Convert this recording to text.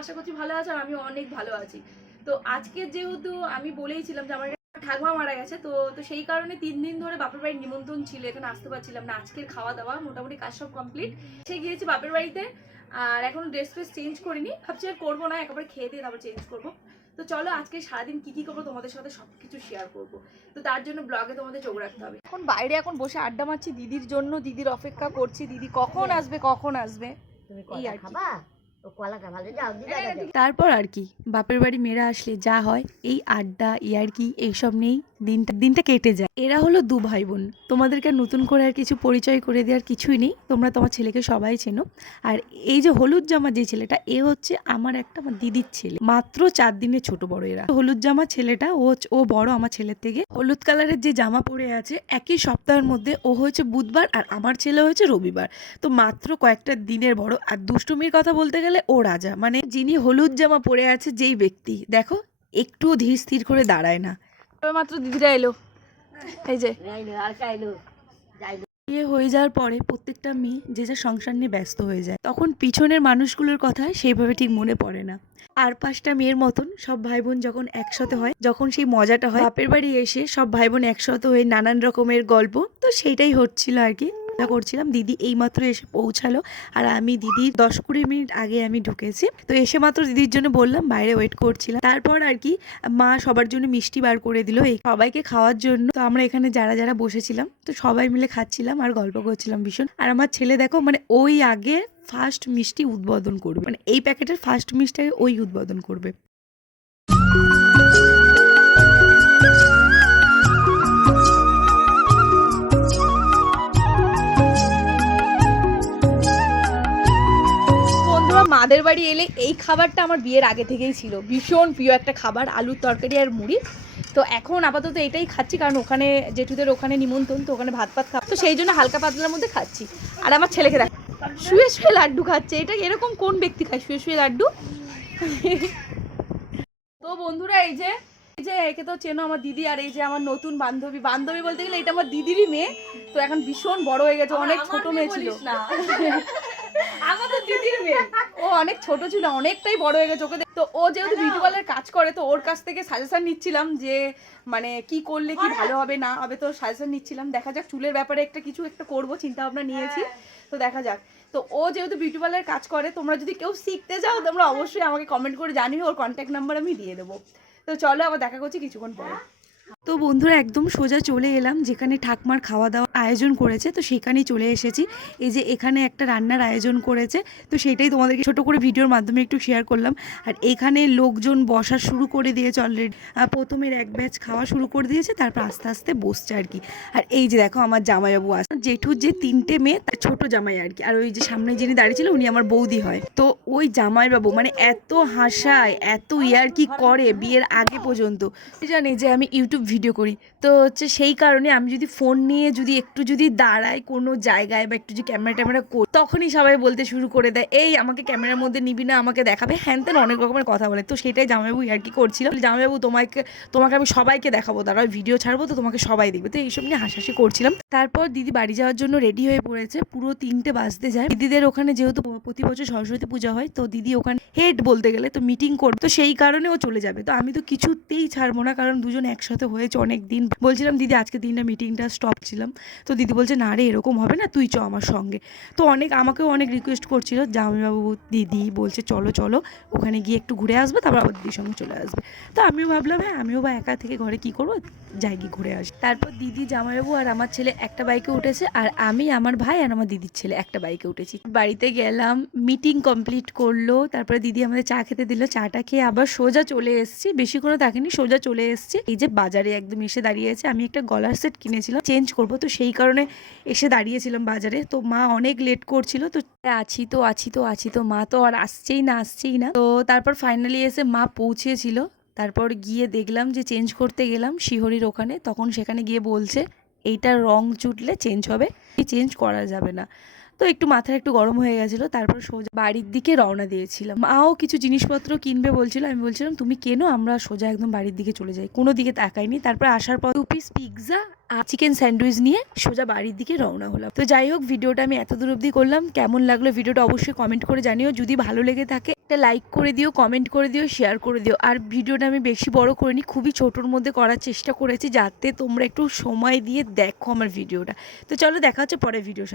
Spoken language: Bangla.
আশা করছি ভালো আছো আর আমি অনেক ভালো আছি। তো আজকে যেহেতু আমি বলেইছিলাম যে আমার একটা ঠাকুমা মারা গেছে তো তো সেই কারণে তিন দিন ধরে বাপের বাড়ির নিমন্ত্রণ ছিল এখানে আসতে পারছিলাম না। আজকের খাওয়া দাওয়া মোটামুটি কাজ সব কমপ্লিট সে গিয়েছি বাপের বাড়িতে আর এখন ড্রেস ফ্রেস চেঞ্জ করিনি। ভাবছি আর করব না একেবারে খেয়ে দিয়ে তারপর চেঞ্জ করব। তো চলো আজকে সারাদিন কি কি করব তোমাদের সাথে সব কিছু শেয়ার করব। তো তার জন্য ব্লগে তোমাদের চোখ রাখতে হবে। এখন বাইরে এখন বসে আড্ডা মারছি দিদির জন্য দিদির অপেক্ষা করছি দিদি কখন আসবে কখন আসবে? এই আর তারপর আর কি বাপের বাড়ি মেয়েরা আসলে যা হয় এই আড্ডা ইয়ার্কি এইসব নিয়েই দিনটা দিনটা কেটে যায়। এরা হলো দু ভাই বোন তোমাদেরকে নতুন করে আর কিছু পরিচয় করে দেওয়ার কিছুই নেই। তোমরা তোমার ছেলেকে সবাই চেনো। আর এই যে হলুদ জামা যে ছেলেটা, এ হচ্ছে আমার একটা আমার দিদির ছেলে। মাত্র চার দিনের ছোট বড় এরা। হলুদ জামা ছেলেটা, ও ও বড় আমার ছেলের থেকে। হলুদ কালারের যে জামা পরে আছে, একই সপ্তাহের মধ্যে ও হয়েছে বুধবার আর আমার ছেলে হয়েছে রবিবার। তো মাত্র কয়েকটা দিনের বড়। আর দুষ্টুমির কথা বলতে গেলে ও রাজা। মানে যিনি হলুদ জামা পরে আছে, যেই ব্যক্তি। দেখো, একটুও ধীর স্থির করে দাঁড়ায় না। মাত্র দিদিরা এলো। এই যে। বিয়ে হয়ে যাওয়ার পরে প্রত্যেকটা মেয়ে যে যার সংসার নিয়ে ব্যস্ত হয়ে যায় তখন পিছনের মানুষগুলোর কথা সেইভাবে ঠিক মনে পড়ে না। আর পাঁচটা মেয়ের মতন সব ভাই বোন যখন একসাথে হয় যখন সেই মজাটা হয় বাপের বাড়ি এসে সব ভাই বোন একসাথে হয়ে নানান রকমের গল্প তো সেইটাই হচ্ছিল আর কি। মজা করছিলাম। দিদি এইমাত্র এসে পৌঁছালো। আর আমি দিদি দশ কুড়ি মিনিট আগে আমি ঢুকেছি। তো এসে মাত্র দিদির জন্য বললাম, বাইরে ওয়েট করছিলাম। তারপর আর কি মা সবার জন্য মিষ্টি বার করে দিল। এই সবাইকে খাওয়ার জন্য। তো আমরা এখানে যারা যারা বসেছিলাম, তো সবাই মিলে খাচ্ছিলাম আর গল্প করছিলাম ভীষণ। আর আমার ছেলে দেখো মানে ওই আগে ফার্স্ট মিষ্টি উদ্বোধন করবে। মানে এই প্যাকেটের ফার্স্ট মিষ্টি ওই উদ্বোধন করবে। মাদের বাড়ি এলে এই খাবারটা আমার বিয়ের আগে থেকেই ছিল। ভীষণ প্রিয় একটা খাবার আলুর তরকারি আর মুড়ি। তো এখন আপাতত এটাই খাচ্ছি কারণ ওখানে জেঠুদের ওখানে নিমন্ত্রণ তো ওখানে ভাত ভাত খাব তো সেই জন্য হালকা পাতলার মধ্যে খাচ্ছি। আর আমার ছেলেকে দেখ শুয়ে শুয়ে লাড্ডু খাচ্ছে। এটা এরকম কোন ব্যক্তি খায় শুয়ে শুয়ে লাড্ডু? তো বন্ধুরা এই যে এই যে একে তো চেনো আমার দিদি আর এই যে আমার নতুন বান্ধবী। বান্ধবী বলতে গেলে এটা আমার দিদিরই মেয়ে। তো এখন ভীষণ বড় হয়ে গেছে অনেক ছোট মেয়ে ছিল। আমাদের দিদির মেয়ে। ও অনেক ছোট ছিল অনেকটাই বড় হয়ে গেছে ওকে দেখ- তো ও যেহেতু বিউটি পার্লার কাজ করে তো ওর কাছ থেকে সাজেশন নিচ্ছিলাম যে মানে কি করলে কি ভালো হবে না হবে তো সাজেশন নিচ্ছিলাম। দেখা যাক চুলের ব্যাপারে একটা কিছু একটা করব চিন্তা ভাবনা নিয়েছি তো দেখা যাক। তো ও যেহেতু বিউটি পার্লার কাজ করে তোমরা যদি কেউ শিখতে চাও তোমরা অবশ্যই আমাকে কমেন্ট করে জানিও ওর কন্ট্যাক্ট নাম্বার আমি দিয়ে দেবো। তো চলো আবার দেখা করছি কিছুক্ষণ পরে। তো বন্ধুরা, একদম সোজা চলে এলাম যেখানে ঠাকমার খাওয়া দাওয়ার আয়োজন করেছে। তো সেখানেই চলে এসেছি। এই যে এখানে একটা রান্নার আয়োজন করেছে। তো সেটাই তোমাদেরকে ছোট করে ভিডিওর মাধ্যমে একটু শেয়ার করলাম। আর এখানে লোকজন বসা শুরু করে দিয়েছে অলরেডি প্রথমের এক ব্যাচ খাওয়া শুরু করে দিয়েছে, তারপর আস্তে আস্তে বসছে আর কি। আর এই যে দেখো, আমার জামাইবাবু আস জেঠুর যে তিনটে মেয়ে, তার ছোট জামাই আর কি। আর ওই যে সামনে যিনি দাঁড়িয়ে ছিল, উনি আমার বৌদি হয়। তো ওই জামাইবাবু মানে এত হাসায়, এত ইয়ার কি করে বিয়ের আগে পর্যন্ত। জানে যে আমি ইউটিউব ভিডিও করি। তো হচ্ছে সেই কারণে আমি যদি ফোন নিয়ে যদি একটু যদি দাঁড়াই কোনো জায়গায় বা একটু যদি ক্যামেরা ট্যামেরা করি, তখনই সবাই বলতে শুরু করে দেয়, এই আমাকে ক্যামেরার মধ্যে নিবি না, আমাকে দেখাবে। হ্যান তেন অনেক রকমের কথা বলে। তো সেটাই জামাইবাবু আর কি করছিল। জামাইবাবু, তোমাকে তোমাকে আমি সবাইকে দেখাবো। দাঁড়াও ভিডিও ছাড়বো তো তোমাকে সবাই দেখবে। তো এইসব নিয়ে হাসাহাসি করছিলাম। তারপর দিদি বাড়ি যাওয়ার জন্য রেডি হয়ে পড়েছে। পুরো তিনটে বাজতে যায়। দিদিদের ওখানে যেহেতু প্রতি বছর সরস্বতী পূজা হয়, তো দিদি ওখানে হেড বলতে গেলে তো মিটিং করবে। তো সেই কারণে ও চলে যাবে। তো আমি তো কিছুতেই ছাড়বো না, কারণ দুজন একসাথে হয়েছে অনেক দিন বলছিলাম, দিদি, আজকে দিনটা মিটিংটা স্টপ ছিলাম। তো দিদি বলছে, না রে, এরকম হবে না, তুই চ আমার সঙ্গে। তো অনেক, আমাকেও অনেক রিকোয়েস্ট করছিল। জামাইবাবু, দিদি বলছে, চলো চলো, ওখানে গিয়ে একটু ঘুরে আসবে, তারপর আবার দিদির সঙ্গে চলে আসবে। তো আমিও ভাবলাম হ্যাঁ আমিও বা একা থেকে ঘরে কি করব? যাই গিয়ে ঘুরে আসি। তারপর দিদি, জামাইবাবু আর আমার ছেলে একটা বাইকে উঠেছে, আর আমি, আমার ভাই আর আমার দিদির ছেলে একটা বাইকে উঠেছি। বাড়িতে গেলাম মিটিং কমপ্লিট করল, তারপরে দিদি আমাদের চা খেতে দিল, চাটা খেয়ে আবার সোজা চলে এসেছি বেশিক্ষণ থাকিনি সোজা চলে এসেছি। এই যে বাজারে একদম এসে দাঁড়িয়েছে। আমি একটা গলার সেট কিনেছিলাম, চেঞ্জ করব। তো সেই কারণে এসে দাঁড়িয়েছিলাম বাজারে। তো মা অনেক লেট করছিল। তো আছি তো আছি তো আছি তো। মা তো আর আসছেই না আসছেই না। তো তারপর ফাইনালি এসে মা পৌঁছেছিল। তারপর গিয়ে দেখলাম যে চেঞ্জ করতে গেলাম শিহরির ওখানে। তখন সেখানে গিয়ে বলছে এইটার রং চুটলে চেঞ্জ হবে। চেঞ্জ করা যাবে না। তো একটু মাথায় একটু গরম হয়ে গেছিল, তারপর সোজা বাড়ির দিকে রওনা দিয়েছিলাম। মাও কিছু জিনিসপত্র কিনবে বলছিল, আমি বলছিলাম, তুমি কেনো, আমরা সোজা একদম বাড়ির দিকে চলে যাই। কোনো দিকে তাকাইনি, তারপর আসার পর দু পিস পিৎজা আর চিকেন স্যান্ডউইচ নিয়ে সোজা বাড়ির দিকে রওনা হলাম। তো যাই হোক, ভিডিওটা আমি এত দূর অবধি করলাম। কেমন লাগল ভিডিওটা অবশ্যই কমেন্ট করে জানিও। যদি ভালো লেগে থাকে, একটা লাইক করে দিও কমেন্ট করে দিও শেয়ার করে দিও। আর ভিডিওটা আমি বেশি বড় করিনি, খুবই ছোটোর মধ্যে করার চেষ্টা করেছি, যাতে তোমরা একটু সময় দিয়ে দেখো আমার ভিডিওটা। তো চলো, দেখা হচ্ছে পরের ভিডিও